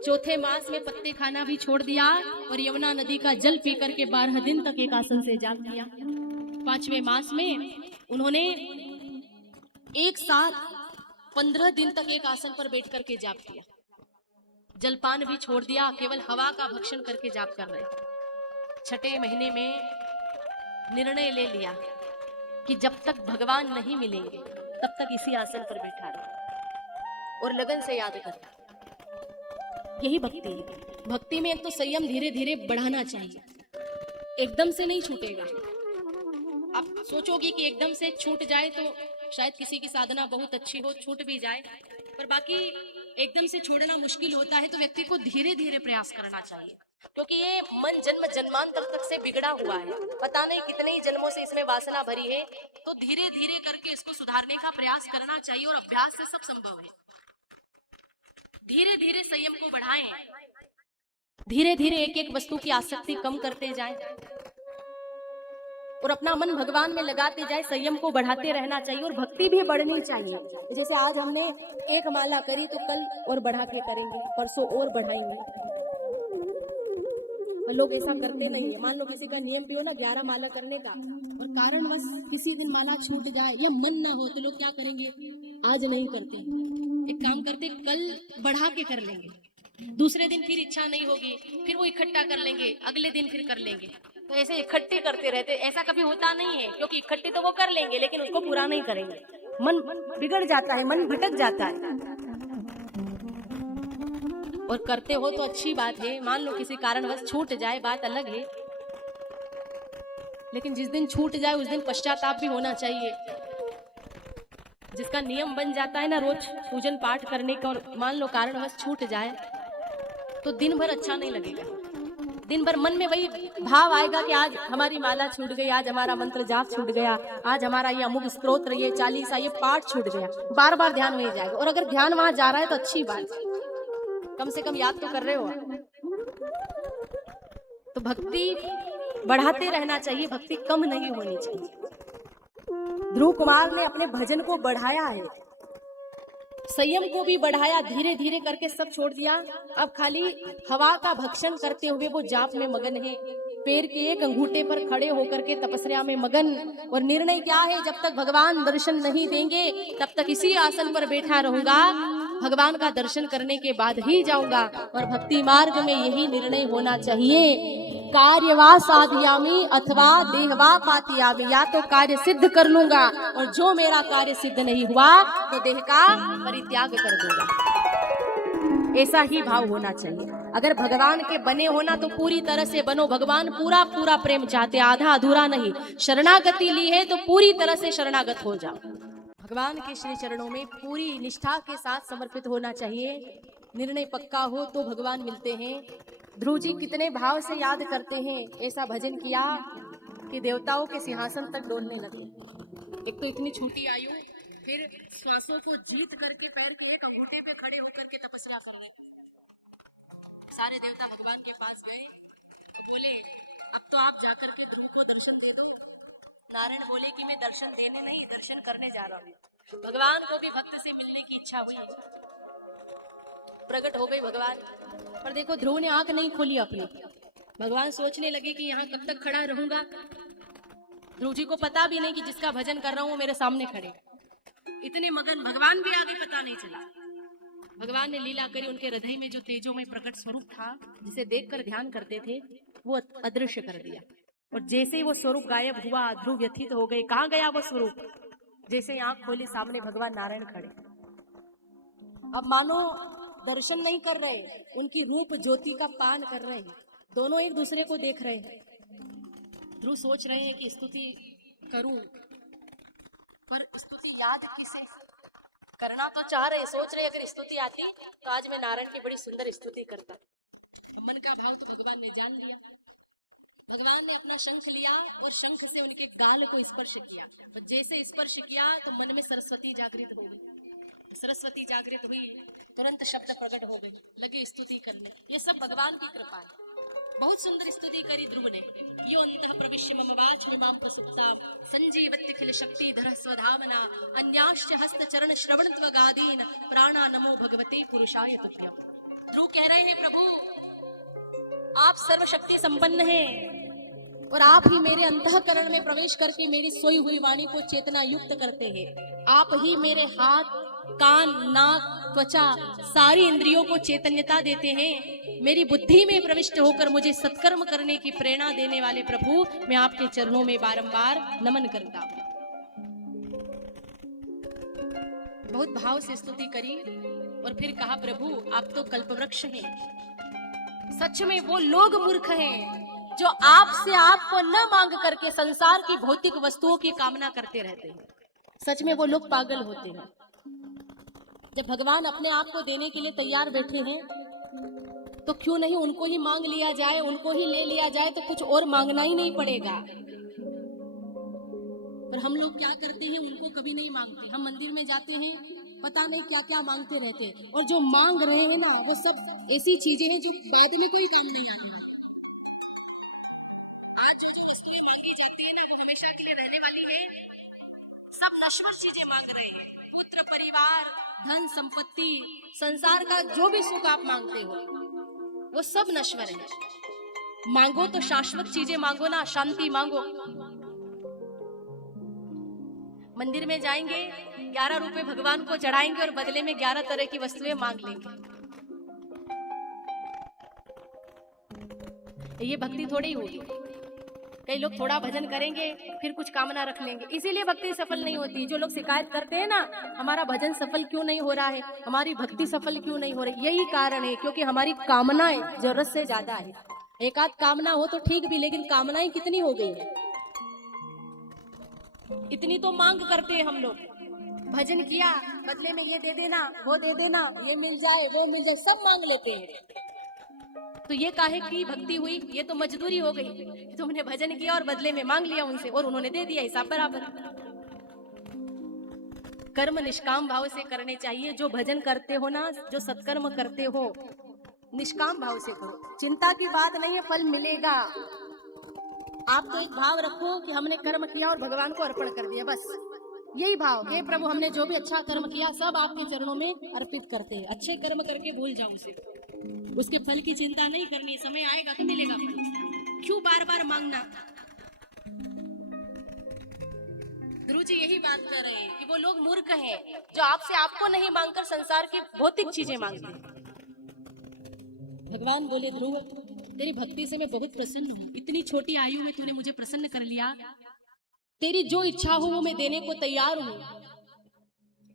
चौथे मास में पत्ते खाना भी छोड़ दिया और यमुना नदी का जल पी करके 12 दिन तक एक आसन से जाप किया। 5वें मास में उन्होंने एक साथ 15 दिन तक एक आसन पर बैठ करके जाप किया। जलपान भी छोड़ दिया, केवल हवा का भक्षण करके जाप कर रहे। 6ठे महीने में निर्णय ले लिया कि जब तक भगवान नहीं मिलेंगे तब तक इसी आसन पर बैठा रहे और लगन से याद करना। यही भक्ति है। भक्ति में एक तो संयम धीरे धीरे बढ़ाना चाहिए, एकदम से नहीं छूटेगा। आप सोचोगे कि एकदम से छूट जाए तो शायद किसी की साधना बहुत अच्छी हो, छूट भी जाए, पर बाकी एकदम से छोड़ना मुश्किल होता है। तो व्यक्ति को धीरे धीरे प्रयास करना चाहिए, क्योंकि ये मन जन्म जन्मांतर तक से बिगड़ा हुआ है। पता नहीं कितने ही जन्मों से इसमें वासना भरी है। तो धीरे धीरे करके इसको सुधारने का प्रयास करना चाहिए और अभ्यास से सब संभव है। धीरे धीरे संयम को बढ़ाएं, धीरे धीरे एक एक वस्तु की आसक्ति कम करते जाएं और अपना मन भगवान में लगाते जाए। संयम को बढ़ाते रहना चाहिए और भक्ति भी बढ़नी चाहिए। जैसे आज हमने एक माला करी तो कल और बढ़ा के करेंगे, परसों और बढ़ाएंगे। लोग ऐसा करते नहीं है। मान लो किसी का नियम भी हो ना 11 माला करने का, और कारणवश किसी दिन माला छूट जाए या मन ना हो, तो लोग क्या करेंगे, आज नहीं करते, एक काम करते कल बढ़ा के कर लेंगे। दूसरे दिन फिर इच्छा नहीं होगी, फिर वो इकट्ठा कर लेंगे, अगले दिन फिर कर लेंगे। तो ऐसे इकट्ठे करते रहते। ऐसा कभी होता नहीं है, क्योंकि इकट्ठे तो वो कर लेंगे लेकिन उसको पूरा नहीं करेंगे। मन बिगड़ जाता है, मन भटक जाता है। और करते हो तो अच्छी बात है। मान लो किसी कारणवश छूट जाए, बात अलग है, लेकिन जिस दिन छूट जाए उस दिन पश्चाताप भी होना चाहिए। जिसका नियम बन जाता है ना रोज पूजन पाठ करने का, और मान लो कारणवश छूट जाए तो दिन भर अच्छा नहीं लगेगा। दिन भर मन में वही भाव आएगा कि आज हमारी माला छूट गई, आज हमारा मंत्र जाप छूट गया, आज हमारा ये अमुक स्तोत्र, ये 40 ये पाठ छूट गया। बार बार ध्यान वही जाएगा। और अगर ध्यान वहां जा रहा है तो अच्छी बात, कम से कम याद तो कर रहे हो। तो भक्ति बढ़ाते रहना चाहिए, भक्ति कम नहीं होनी चाहिए। ध्रुव कुमार ने अपने भजन को बढ़ाया है, संयम को भी बढ़ाया, धीरे धीरे करके सब छोड़ दिया। अब खाली हवा का भक्षण करते हुए वो जाप में मगन है, पैर के एक अंगूठे पर खड़े होकर के तपस्या में मगन। और निर्णय क्या है, जब तक भगवान दर्शन नहीं देंगे तब तक इसी आसन पर बैठा रहूंगा, भगवान का दर्शन करने के बाद ही जाऊंगा। और भक्ति मार्ग में यही निर्णय होना चाहिए कार्यवा साधयामी अथवा देहवा पातियामी, या तो कार्य सिद्ध कर लूंगा और जो मेरा कार्य सिद्ध नहीं हुआ तो देह का परित्याग कर दूंगा। ऐसा ही भाव होना चाहिए। अगर भगवान के बने होना तो पूरी तरह से बनो। भगवान पूरा पूरा प्रेम चाहते, आधा अधूरा नहीं। शरणागति ली है तो पूरी तरह से शरणागत हो जाओ। भगवान के श्री चरणों में पूरी निष्ठा के साथ समर्पित होना चाहिए। निर्णय पक्का हो तो भगवान मिलते हैं। ध्रुव जी कितने भाव से याद करते हैं। ऐसा भजन किया कि देवताओं के सिंहासन तक डोलने लगे। एक तो इतनी छोटी आयु, फिर श्वासों को जीत करके पैर के एक अंगूठे पे खड़े होकर के तपस्या कर रहे। सारे देवता भगवान के पास गए तो बोले अब तो आप जाकर के ध्रुव को दर्शन दे दो। नारायण बोले कि मैं दर्शन देने नहीं, दर्शन करने जा रहा हूँ। भगवान को भी भक्त से मिलने की इच्छा हुई, प्रकट हो गई भगवान। पर देखो ध्रुव ने आंख नहीं खोली अपनी। भगवान सोचने लगे कि यहाँ कब तक खड़ा रहूंगा। ध्रुव जी को पता भी नहीं कि जिसका भजन कर रहा हूँ मेरे सामने खड़े। इतने मगन भगवान भी आगे पता नहीं चला। भगवान ने लीला करी, उनके हृदय में जो तेजो में प्रकट स्वरूप था जिसे देखकर ध्यान करते थे वो अदृश्य कर दिया। और जैसे ही वो स्वरूप गायब हुआ ध्रुव व्यथित हो गए। कहाँ गया वो स्वरूप? जैसे आंख खोली सामने भगवान नारायण खड़े। अब मानो दर्शन नहीं कर रहे, उनकी रूप ज्योति का पान कर रहे हैं। दोनों एक दूसरे को देख रहे हैं। ध्रुव सोच रहे हैं कि स्तुति करूं, पर स्तुति याद किसे करना तो चाह रहे, सोच रहे अगर स्तुति आती तो आज मैं नारायण की बड़ी सुंदर स्तुति करता। मन का भाव तो भगवान ने जान लिया। भगवान ने अपना शंख लिया और शंख से उनके गाल को स्पर्श किया। और जैसे स्पर्श किया तो मन में सरस्वती जागृत हो गई। सरस्वती जागृत हुई, तुरंत शब्द प्रकट हो गए, लगे स्तुति करने। ये सब भगवान की कृपा है। बहुत सुंदर स्तुति करी ध्रुव ने। यो अंतः प्रविश्य मम वाचमिमां प्रसुप्तां संजीवत्यखिल शक्तिधरः स्वधामना अन्याश्च हस्त चरण श्रवण त्वगादीन प्राणा नमो भगवते पुरुषाय तुभ्यम्। ध्रुव कह रहे हैं प्रभु आप सर्वशक्ति संपन्न हैं और आप ही मेरे अंतःकरण में प्रवेश करके मेरी सोई हुई वाणी को चेतना युक्त करते हैं। आप ही मेरे हाथ, कान, नाक, त्वचा सारी इंद्रियों को चैतन्यता देते हैं। मेरी बुद्धि में प्रविष्ट होकर मुझे सत्कर्म करने की प्रेरणा देने वाले प्रभु, मैं आपके चरणों में बारंबार नमन करता हूँ। बहुत भाव से स्तुति करी और फिर कहा प्रभु आप तो कल्पवृक्ष हैं। सच में वो लोग मूर्ख हैं जो आपसे आपको न मांग करके संसार की भौतिक वस्तुओं की कामना करते रहते हैं। सच में वो लोग पागल होते हैं। जब भगवान अपने आप को देने के लिए तैयार बैठे हैं तो क्यों नहीं उनको ही मांग लिया जाए, उनको ही ले लिया जाए तो कुछ और मांगना ही नहीं पड़ेगा। पर हम लोग क्या करते हैं, उनको कभी नहीं मांगते। हम मंदिर में जाते हैं, पता नहीं क्या क्या मांगते रहते हैं और जो मांग रहे हैं ना वो सब ऐसी चीजें हैं जो बाद में कोई काम नहीं आता। आज जो वस्तुएं मांगी जाती है ना वो हमेशा के लिए रहने वाली है। सब नश्वर चीजें मांग रहे हैं। पुत्र, परिवार, धन, संपत्ति, संसार का जो भी सुख आप मांगते हो वो सब नश्वर है। मांगो तो शाश्वत चीजें मांगो ना, शांति मांगो। मंदिर में जाएंगे, 11 रुपए भगवान को चढ़ाएंगे और बदले में 11 तरह की वस्तुएं मांग लेंगे। ये भक्ति थोड़ी होगी। कई लोग थोड़ा भजन करेंगे फिर कुछ कामना रख लेंगे, इसीलिए भक्ति सफल नहीं होती। जो लोग शिकायत करते हैं ना हमारा भजन सफल क्यों नहीं हो रहा है, हमारी भक्ति सफल क्यों नहीं हो रही, यही कारण है क्योंकि हमारी कामनाएं जरूरत से ज्यादा है। एक आध कामना हो तो ठीक भी, लेकिन कामनाएं कितनी हो गई है। इतनी तो मांग करते हैं हम लोग। भजन किया बदले में ये दे देना, वो दे देना, ये मिल जाए, वो मिल जाए, सब मांग लेते हैं। तो ये काहे की भक्ति हुई? ये तो मजदूरी हो गई। तुमने भजन किया और बदले में मांग लिया उनसे और उन्होंने दे दिया, हिसाब बराबर। कर्म निष्काम भाव से करने चाहिए। जो भजन करते हो ना, जो सत्कर्म करते हो, निष्काम भाव से करो। चिंता की बात नहीं है, फल मिलेगा। आप तो एक भाव रखो कि हमने कर्म किया और भगवान को अर्पण कर दिया, बस यही भाव। हे प्रभु हमने जो भी अच्छा कर्म किया सब आपके चरणों में अर्पित करते हैं। अच्छे कर्म करके भूल जाओ उसे, उसके फल की चिंता नहीं करनी। समय आएगा तो मिलेगा फल, क्यों बार बार मांगना। गुरु जी यही बात कर रहे हैं कि वो लोग मूर्ख हैं जो आपसे आपको नहीं मांगकर संसार की भौतिक चीजें मांगते हैं। भगवान बोले ध्रुव तेरी भक्ति से मैं बहुत प्रसन्न हूँ। इतनी छोटी आयु में तूने मुझे प्रसन्न कर लिया। तेरी जो इच्छा हो वो मैं देने को तैयार हूँ।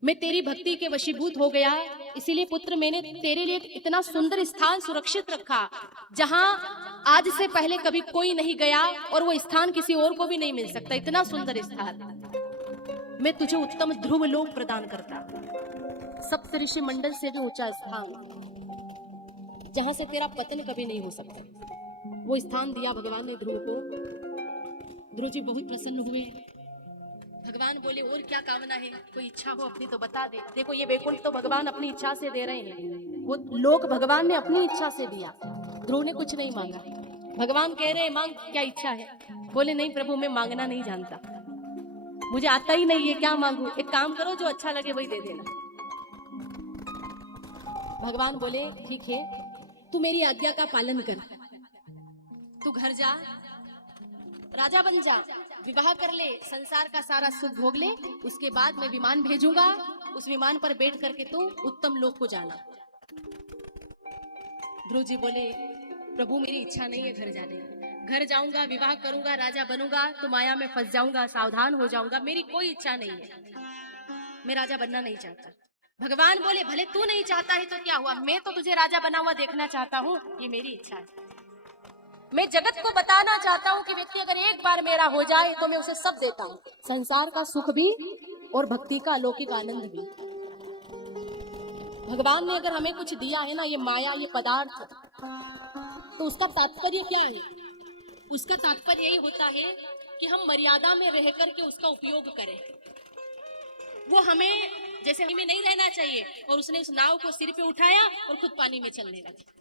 मैं तेरी भक्ति के वशीभूत हो गया। इसीलिए पुत्र मैंने तेरे लिए इतना सुंदर स्थान सुरक्षित रखा, जहां आज से पहले कभी कोई नहीं गया और वो स्थान किसी और को भी नहीं मिल सकता। इतना सुंदर स्थान मैं तुझे उत्तम ध्रुव लोक प्रदान करता, सप्तऋषि मंडल से भी ऊंचा स्थान, जहां से तेरा पतन कभी नहीं हो सकता। वो स्थान दिया भगवान ने ध्रुव को। ध्रुव जी बहुत प्रसन्न हुए। भगवान बोले और क्या कामना है, कोई इच्छा हो अपनी तो बता दे। देखो ये वैकुंठ तो भगवान अपनी इच्छा से दे रहे हैं, वो लोक भगवान ने अपनी इच्छा से दिया। ध्रुव ने कुछ नहीं मांगा। भगवान कह रहे मांग, क्या इच्छा है? बोले नहीं प्रभु, मैं मांगना नहीं जानता, मुझे आता ही नहीं है, क्या मांगू? एक काम करो, जो अच्छा लगे वही दे देना। भगवान बोले ठीक है, तू मेरी आज्ञा का पालन कर, तू घर जा, राजा बन जा, विवाह कर ले, संसार का सारा सुख भोग ले, उसके बाद मैं विमान भेजूंगा, उस विमान पर बैठ करके तू उत्तम लोक को जाना। ध्रुव जी बोले प्रभु मेरी इच्छा नहीं है घर जाने, घर जाऊंगा, विवाह करूंगा, राजा बनूंगा तो माया में फंस जाऊंगा, सावधान हो जाऊंगा, मेरी कोई इच्छा नहीं है, मैं राजा बनना नहीं चाहता। भगवान बोले भले तू नहीं चाहता है तो क्या हुआ, मैं तो तुझे राजा बना हुआ देखना चाहता हूँ, ये मेरी इच्छा है। मैं जगत को बताना चाहता हूँ कि व्यक्ति अगर एक बार मेरा हो जाए तो मैं उसे सब देता हूँ, संसार का सुख भी और भक्ति का अलौकिक आनंद भी। भगवान ने अगर हमें कुछ दिया है ना, ये माया, ये पदार्थ, तो उसका तात्पर्य क्या है? उसका तात्पर्य यही होता है कि हम मर्यादा में रह करके उसका उपयोग करें। वो हमें जैसे में नहीं रहना चाहिए, और उसने उस नाव को सिर पे उठाया और खुद पानी में चलने लगा।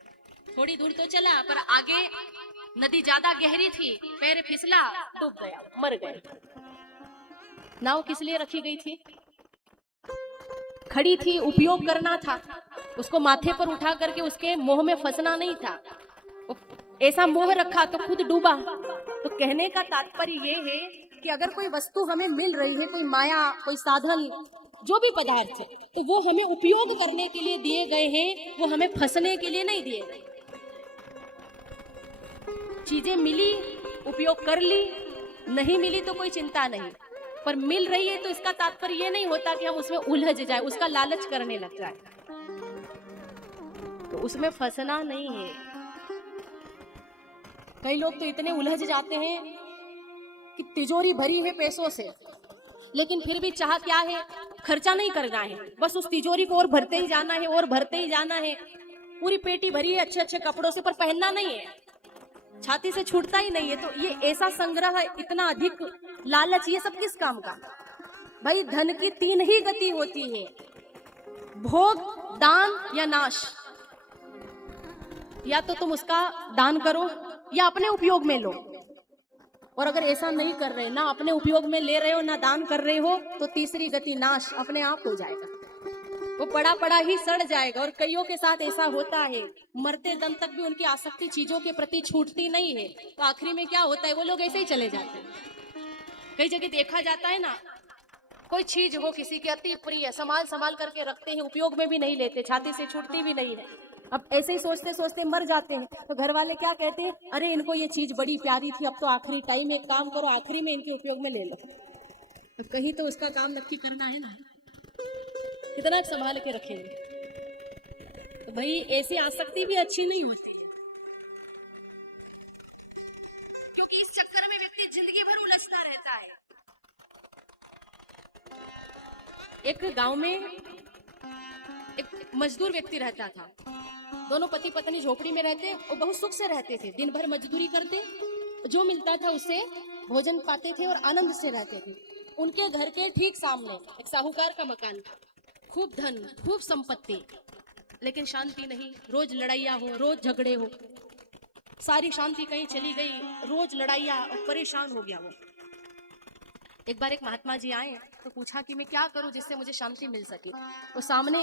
थोड़ी दूर तो चला, पर आगे नदी ज्यादा गहरी थी, पैर फिसला, डूब गया, मर गए। नाव किस लिए रखी गई थी? खड़ी थी, उपयोग करना था, उसको माथे पर उठा करके उसके मोह में फंसना नहीं था। ऐसा मोह रखा तो खुद डूबा। तो कहने का तात्पर्य ये है कि अगर कोई वस्तु हमें मिल रही है, कोई माया, कोई साधन, जो भी पदार्थ है, तो वो हमें उपयोग करने के लिए दिए गए हैं, वो हमें फंसने के लिए नहीं दिए गए। चीजें मिली, उपयोग कर ली, नहीं मिली तो कोई चिंता नहीं, पर मिल रही है तो इसका तात्पर्य ये नहीं होता कि हम उसमें उलझ जाए, उसका लालच करने लग जाए, तो उसमें फंसना नहीं है। कई लोग तो इतने उलझ जाते हैं कि तिजोरी भरी है पैसों से, लेकिन फिर भी चाह क्या है? खर्चा नहीं करना है, बस उस तिजोरी को और भरते ही जाना है, और भरते ही जाना है। पूरी पेटी भरी है अच्छे अच्छे कपड़ों से, पर पहनना नहीं है, छाती से छूटता ही नहीं है। तो ये ऐसा संग्रह, इतना अधिक लालच, ये सब किस काम का? भाई धन की तीन ही गति होती है, भोग, दान या नाश। या तो तुम उसका दान करो या अपने उपयोग में लो, और अगर ऐसा नहीं कर रहे, ना अपने उपयोग में ले रहे हो ना दान कर रहे हो, तो तीसरी गति नाश अपने आप हो जाएगा, वो पड़ा पड़ा ही सड़ जाएगा। और कईयों के साथ ऐसा होता है, मरते दम तक भी उनकी आसक्ति चीजों के प्रति छूटती नहीं है, तो आखिरी में क्या होता है, वो लोग ऐसे ही चले जाते हैं। कई जगह देखा जाता है ना, कोई चीज हो किसी की अति प्रिय, संभाल संभाल करके रखते हैं, उपयोग में भी नहीं लेते, छाती से छूटती भी नहीं है, अब ऐसे ही सोचते सोचते मर जाते हैं। तो घर वाले क्या कहते हैं, अरे इनको ये चीज बड़ी प्यारी थी, अब तो आखिरी टाइम, एक काम करो आखिरी में इनके उपयोग में ले लो। तो कहीं तो उसका काम नक्की करना है ना, कितना संभाल के रखेंगे। तो भाई ऐसी आसक्ति भी अच्छी नहीं होती, क्योंकि इस चक्कर में व्यक्ति जिंदगी भर उलझता रहता है। एक गांव में एक मजदूर व्यक्ति रहता था, दोनों पति पत्नी झोपड़ी में रहते और बहुत सुख से रहते थे, दिन भर मजदूरी करते, जो मिलता था उससे भोजन पाते थे और आनंद से रहते थे। उनके घर के ठीक सामने एक साहूकार का मकान था, खूब धन, खूब संपत्ति, लेकिन शांति नहीं, रोज लड़ाइयाँ हो, रोज झगड़े हो, सारी शांति कहीं चली गई, रोज लड़ाइयाँ, और परेशान हो गया वो। एक बार एक महात्मा जी आए तो पूछा कि मैं क्या करूं जिससे मुझे शांति मिल सके। तो सामने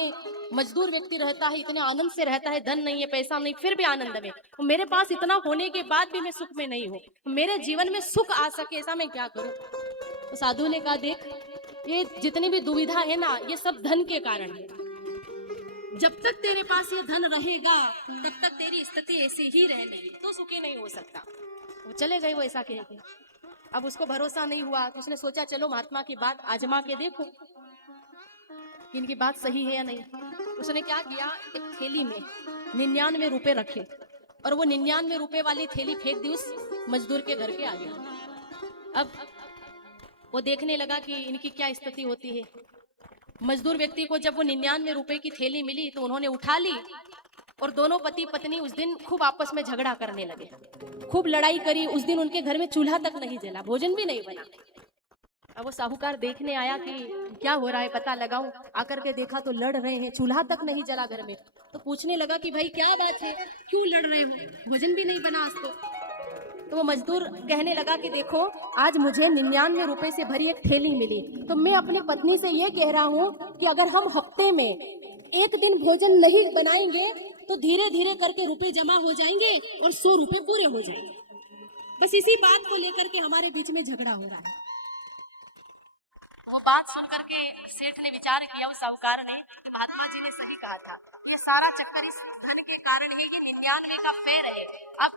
मजदूर व्यक्ति रहता है, इतने आनंद से रहता है, धन नहीं है, पैसा नहीं, फिर भी आनंद में। तो मेरे पास इतना होने के बाद भी मैं सुख में नहीं हूँ, मेरे जीवन में सुख आ सके ऐसा मैं क्या करूं। तो साधु ने कहा देख, ये जितनी भी दुविधा है ना, ये सब धन के कारण है। जब तक तेरे पास ये धन रहेगा तब तक तेरी स्थिति ऐसी ही रहने तो सुखी नहीं हो सकता। वो चले गए वो ऐसा कह के। अब उसको भरोसा नहीं हुआ तो उसने सोचा चलो महात्मा की बात आजमा के देखो कि इनकी बात सही है या नहीं। उसने क्या किया, एक थैली में 99 रुपए रखे और वो 99 रुपए वाली थैली फेंक दी उस मजदूर के घर के आगे। अब वो देखने लगा कि इनकी क्या स्थिति होती है। मजदूर व्यक्ति को जब वो 99 रुपए की थैली मिली तो उन्होंने उठा ली और दोनों पति पत्नी उस दिन खूब आपस में झगड़ा करने लगे, खूब लड़ाई करी। उस दिन उनके घर में चूल्हा तक नहीं जला, भोजन भी नहीं बना। अब वो साहूकार देखने आया कि क्या हो रहा है, पता लगाऊं। आकर के देखा तो लड़ रहे हैं, चूल्हा तक नहीं जला घर में। तो पूछने लगा कि भाई क्या बात है, क्यों लड़ रहे हो, भोजन भी नहीं बना आज तो वो मजदूर कहने लगा कि देखो आज मुझे 99 रुपए से भरी एक थैली मिली, तो मैं अपनी पत्नी से ये कह रहा हूँ कि अगर हम हफ्ते में एक दिन भोजन नहीं बनाएंगे तो धीरे धीरे करके रुपए जमा हो जाएंगे और 100 रुपए पूरे हो जाएंगे। बस इसी बात को लेकर के हमारे बीच में झगड़ा हो रहा है। वो बात सुन करके सेठ ने विचार किया, उस साहूकार ने, महात्मा जी ने सही कहा था, ये सारा चक्कर इस धन के कारण है, ये 99 का फेर है। अब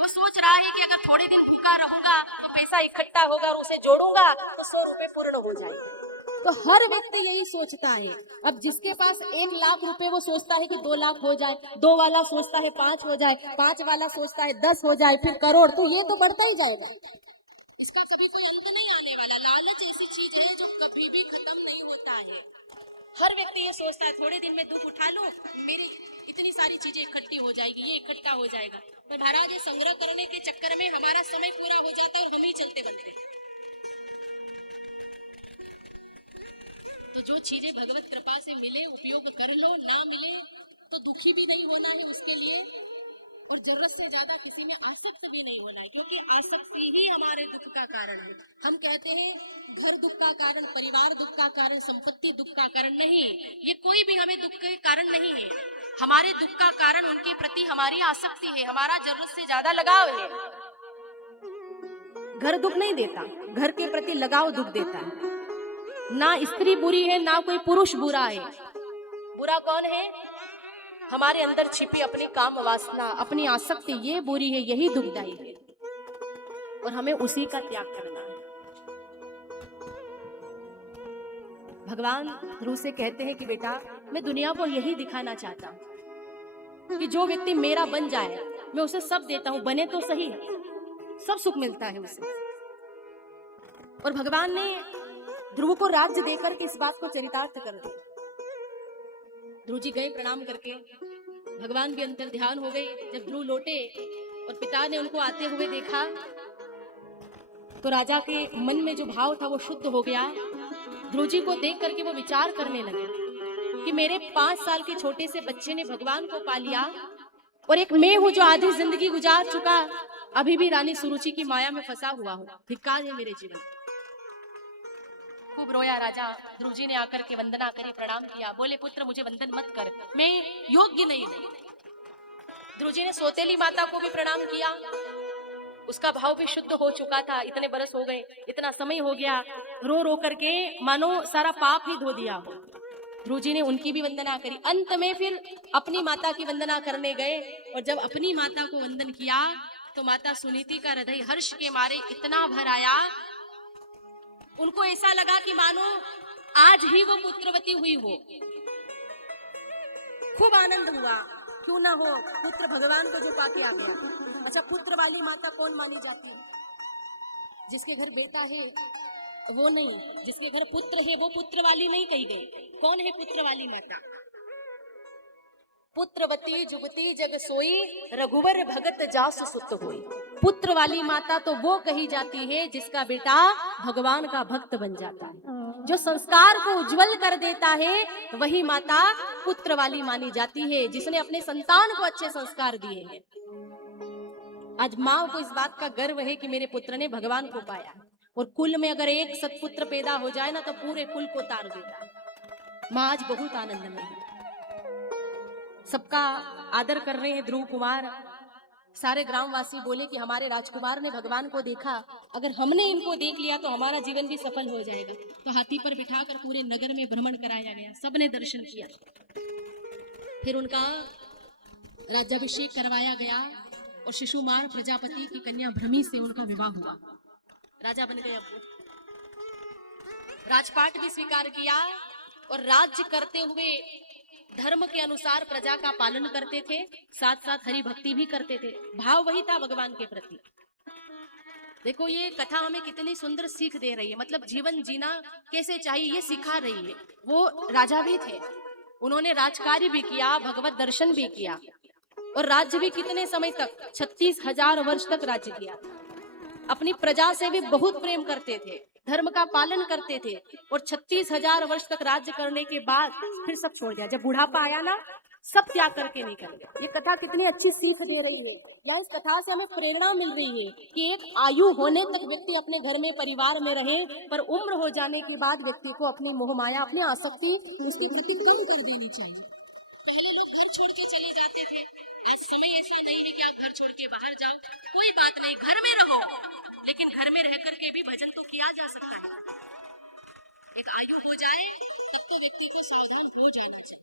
वो सोच रहा है कि अगर थोड़े दिन भूखा रहूंगा तो पैसा इकट्ठा होगा और उसे जोड़ूंगा तो 100 रुपए पूर्ण हो जाएंगे। तो हर व्यक्ति यही सोचता है। अब जिसके पास 1 लाख रुपए वो सोचता है कि 2 लाख हो जाए, 2 वाला सोचता है 5 हो जाए, 5 वाला सोचता है 10 हो जाए, फिर करोड़, तो ये तो बढ़ता ही जाएगा, इसका कभी कोई अंत नहीं आने वाला। लालच ऐसी चीज है जो कभी भी खत्म नहीं होता है। हर व्यक्ति ये सोचता है थोड़े दिन में दुख उठा लूं, मेरी इतनी सारी चीजें इकट्ठी हो जाएगी, ये इकट्ठा हो जाएगा। तो महाराज ये संग्रह करने के चक्कर में हमारा समय पूरा हो जाता है और हम ही चलते बनते। तो जो चीजें भगवत कृपा से मिले उपयोग कर लो, ना मिले तो दुखी भी नहीं होना है उसके लिए, और जरूरत से ज्यादा किसी में आसक्त भी नहीं होना है, क्योंकि आसक्ति ही हमारे दुख का कारण है। हम कहते हैं घर दुख का कारण, परिवार दुख का कारण, संपत्ति दुख का कारण नहीं, ये कोई भी हमें दुख के कारण नहीं है। हमारे दुख का कारण उनके प्रति हमारी आसक्ति है, हमारा जरूरत से ज्यादा लगाव है। घर दुख नहीं देता, घर के प्रति लगाव दुख देता है। ना स्त्री बुरी है ना कोई पुरुष बुरा है, बुरा कौन है? हमारे अंदर छिपी अपनी काम वासना, अपनी आसक्ति, ये बुरी है, यही दुखदायी है और हमें उसी का त्याग करना है। भगवान ध्रुव से कहते हैं कि बेटा मैं दुनिया को यही दिखाना चाहता हूं कि जो व्यक्ति मेरा बन जाए मैं उसे सब देता हूं, बने तो सही, सब सुख मिलता है उसे। और भगवान ने ध्रुव को राज्य देकर के इस बात को चरितार्थ कर दिया। ध्रुव जी गए प्रणाम करके, भगवान भी अंतर ध्यान हो गए। जब ध्रुव लौटे और पिता ने उनको आते हुए देखा तो राजा के मन में जो भाव था वो शुद्ध हो गया। ध्रुव जी को देख करके वो विचार करने लगे कि मेरे 5 साल के छोटे से बच्चे ने भगवान को पा लिया और एक मैं हूं जो आधी जिंदगी गुजार चुका, अभी भी रानी सुरुचि की माया में फंसा हुआ हूं, धिक्कार है मेरे जीवन। खूब रोया राजा। ध्रुव जी ने आकर के वंदना करी, प्रणाम किया, बोले पुत्र मुझे वंदन मत कर, मैं योग्य नहीं हूं। ध्रुव जी ने सौतेली माता को भी प्रणाम किया, उसका भाव भी शुद्ध हो चुका था, इतने बरस हो गए, इतना समय हो गया, रो रो करके मानो सारा पाप ही धो दिया हो। ध्रुव जी ने उनकी भी वंदना करी। अंत में फिर अपनी माता की वंदना करने गए और जब अपनी माता को वंदन किया तो माता सुनीति का हृदय हर्ष के मारे इतना भर आया, उनको ऐसा लगा कि मानो आज ही वो पुत्रवती हुई हो। खूब आनंद हुआ, क्यों ना हो, पुत्र भगवान को जो पाके आ गया। अच्छा, पुत्र वाली माता कौन मानी जाती है? जिसके घर बेटा है वो नहीं, जिसके घर पुत्र है वो पुत्र वाली नहीं कही गई। कौन है पुत्र वाली माता? पुत्रवती जुगती जग सोई, रघुवर भगत जासु सुत होई। पुत्र वाली माता तो वो कही जाती है जिसका बेटा भगवान का भक्त बन जाता है, जो संस्कार को उज्जवल कर देता है, वही माता पुत्र वाली मानी जाती है, जिसने अपने संतान को अच्छे संस्कार दिए हैं। आज माँ को इस बात का गर्व है कि मेरे पुत्र ने भगवान को पाया, और कुल में अगर एक सत्पुत्र पैदा हो जाए ना तो पूरे कुल को तार देता है। माँ आज बहुत आनंद में है, सबका आदर कर रहे हैं। ध्रुव कुमार, सारे ग्रामवासी बोले कि हमारे राजकुमार ने भगवान को देखा, अगर हमने इनको देख लिया तो हमारा जीवन भी सफल हो जाएगा। तो हाथी पर बिठाकर पूरे नगर में भ्रमण कराया गया, सबने दर्शन किया। फिर उनका राज्याभिषेक करवाया गया और शिशुमार प्रजापति की कन्या भ्रमी से उनका विवाह हुआ। राजा बन गए। अब वो राजपाट भी स्वीकार किया और राज्य करते हुए धर्म के अनुसार प्रजा का पालन करते थे, साथ साथ हरि भक्ति भी करते थे। भाव वही था भगवान के प्रति। देखो ये कथा हमें कितनी सुंदर सीख दे रही है, मतलब जीवन जीना कैसे चाहिए ये सिखा रही है। वो राजा भी थे, उन्होंने राजकार्य भी किया, भगवत दर्शन भी किया और राज्य भी कितने समय तक 36,000 वर्ष तक राज्य किया। अपनी प्रजा से भी बहुत प्रेम करते थे, धर्म का पालन करते थे और 36,000 वर्ष तक राज्य करने के बाद फिर सब छोड़ दिया। जब बुढ़ापा आया ना, सब त्याग करके निकल गए। ये कथा कितनी अच्छी सीख दे रही है। या इस कथा से हमें प्रेरणा मिल रही है कि एक आयु होने तक व्यक्ति अपने घर में परिवार में रहे, पर उम्र हो जाने के बाद व्यक्ति को अपनी मोह माया, अपनी आसक्ति उसकी प्रति कम कर देनी चाहिए। पहले लोग घर छोड़ के चले जाते थे, आज समय ऐसा नहीं है कि आप घर छोड़ के बाहर जाओ, कोई बात नहीं, घर में रहो, लेकिन घर में रह करके भी भजन तो किया जा सकता है। एक आयु हो जाए तब तो व्यक्ति को सावधान हो जाना चाहिए।